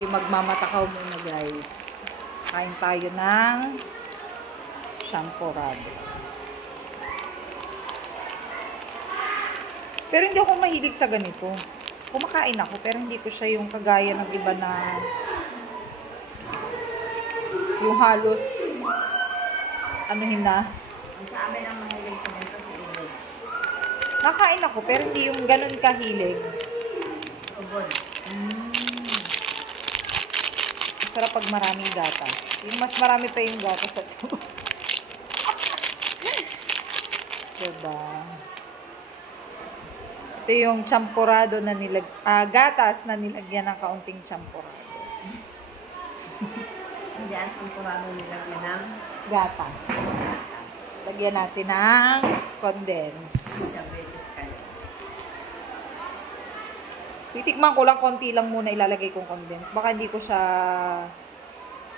Magmamatakaw muna guys. Kain tayo ng champorado. Pero hindi ako mahilig sa ganito. Kumakain ako pero hindi ko siya yung kagaya ng iba na yung halos anuhin na. Sa amin ang mahilig sa ganito si Ubod. Nakain ako pero hindi yung ganun kahilig. Ubod. Sarap pag maraming gatas. Yung mas marami pa yung gatas sa tiyan. Diba? Ito yung champorado na gatas na nilagyan ng kaunting champorado. Hindi ang sampurado nilagyan ng Gatas. Lagyan natin ng condensed. diabetes kayo. Titikman ko lang, konti lang muna ilalagay kong condensed. Baka hindi ko siya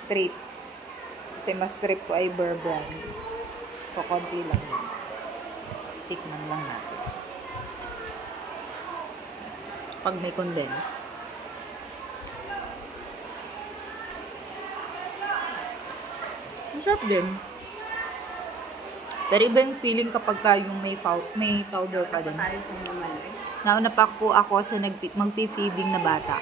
trip. Kasi mas trip ko ay Bear Brand. So, konti lang. Tikman lang natin. Pag may condensed. Masarap din. Pero iba yung feeling kapag ka yung may powder pa din. Tayo sa mga malaki. Nauna pa po ako sa magpi-feeding na bata.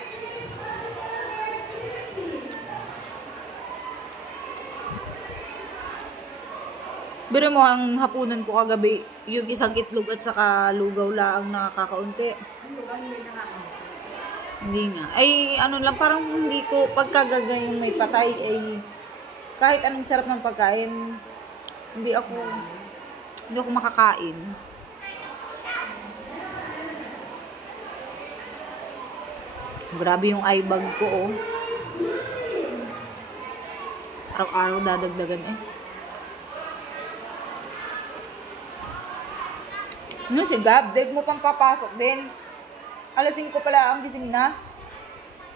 Pero mo ang hapunan ko kagabi, yung isang itlog at saka lugaw lang nakakaunti. Ano ba hindi nakakaunti? Hindi nga. Ay, ano lang, parang hindi ko, pagkagagay yung may patay, ay, kahit anong sarap ng pagkain, hindi ako makakain. Grabe yung eye bag ko, oh. Araw-araw dadagdagan, eh. Ano si Gab? Deg mo pang papasok din. Alas 5 pala ang gising na.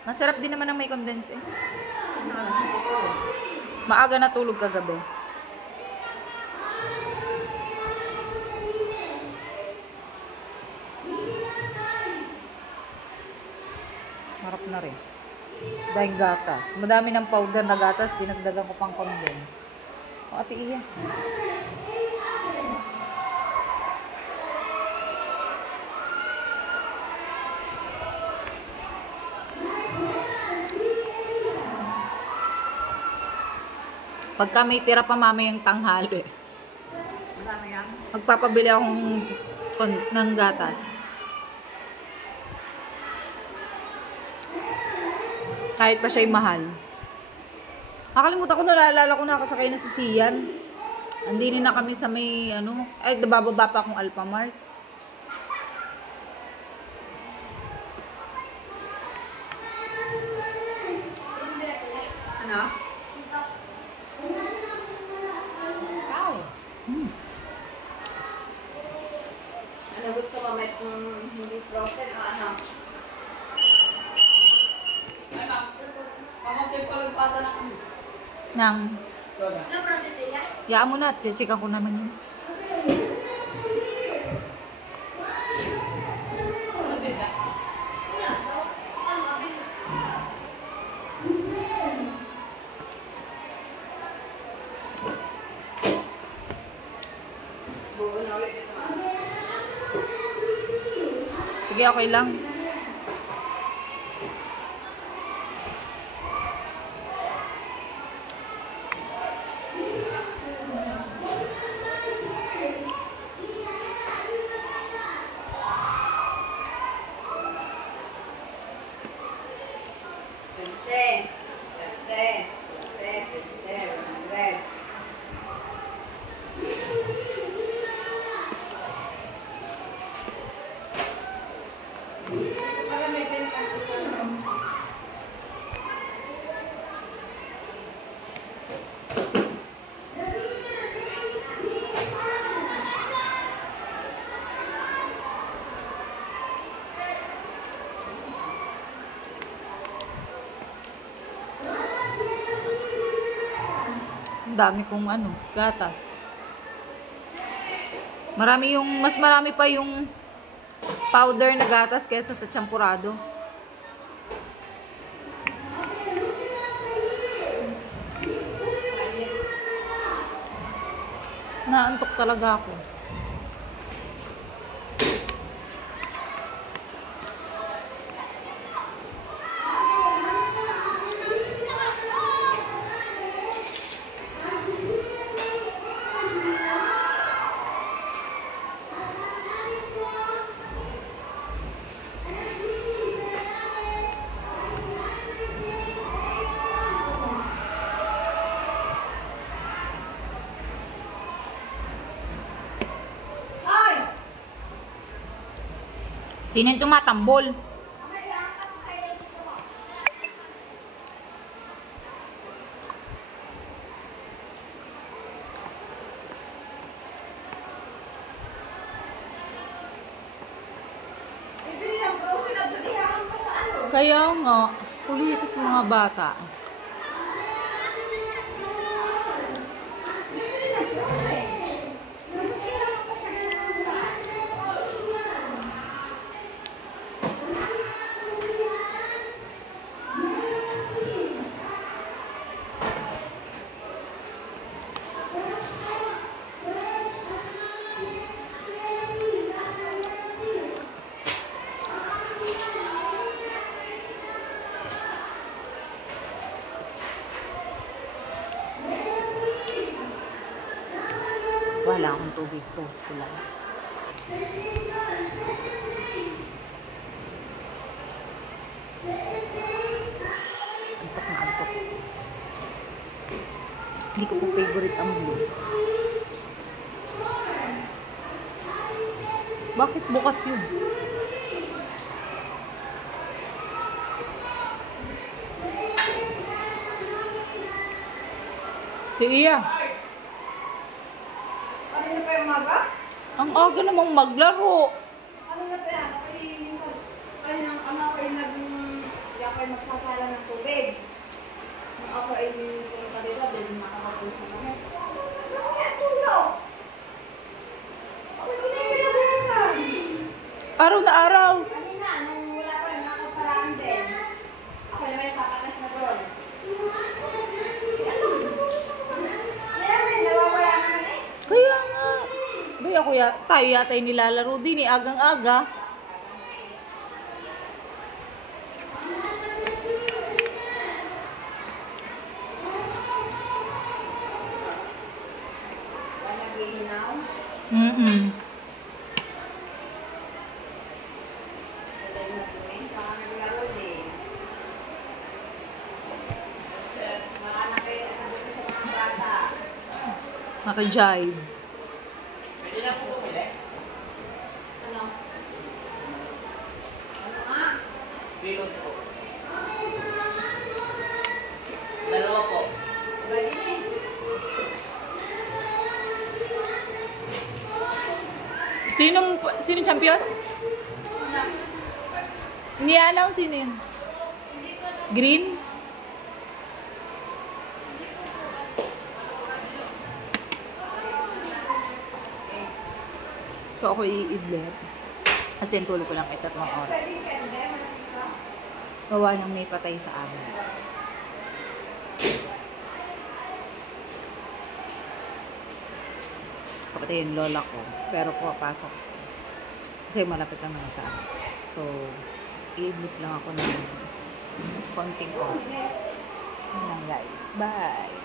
Masarap din naman ang may condense, eh. Ano oras ang tutulog? Maaga na tulog kagabi. Marap na rin. Dahil gatas. Madami ng powder na gatas, dinagdagan ko pang condense. O, Ate Iya. Pagka may tira pa mamayang tanghali, Marami yan. magpapabili akong ng gatas. Kahit pa siya'y mahal. Nakalimutan ko, naalala ko na kasakay na si Sian. Andinin na kami sa may, ay, bababa pa akong Alphamart. Ano? Ikaw. Ano gusto mo? May hindi frozen o ano? Ay, ma'am. Ma'am, kayo palagpasa na kami. Nang, Ano frozen din yan? yaan mo na, checkan ko naman yun. Ano din yan? Buo na ulit ito, ma'am. Sige, okay lang. Ang dami kong gatas. Mas marami pa yung powder na gatas kaysa sa champurado. inaantok talaga ako. Sino yung tumatambol? Kaya nga, kulitis mga bata. Wala akong tubig, close ko lang. Antok na antok. Hindi ko po favorite ang blue. Bakit bukas yun? Iya. Ano na pa yung maga? Ang aga namang maglaro. Ano na pa yan? Ay, nang ama ko yung hindi ako ay magsasala ng tubig. Nung ako ay pumunta dito, din nakakapusa kami. Ano yan, tulog? Ako pinahirapan. Araw na araw. Kanina, nung wala pa rin, nakaparaan din. Ako naman yung papatas na doon. Kaya may nawawala naman eh. Kaya nga. Bay, tayo yata yung nilalaro din eh. Agang-aga. Wala ginaw. Mm-mm. Wala yung nabuhin. Baka naglaro din. Baka nakabuti sa mga bata. Naka-jive. Pwede na po bumili? Ano? Ano nga? Kilos po. Dalawa po. Pwede na eh. Sino champion? Ni-announce sino yun? Green? So ako i-idler. Kasi yung tulog ko lang ay 3 oras. Pwede, pwede. Walang isa. Gawa ng may patay sa amin. Kapatay yung lola ko. Pero pumapasok. Kasi malapit lang naman sa amin. So, i-idlit lang ako ng konting oras. Yun lang guys. Bye!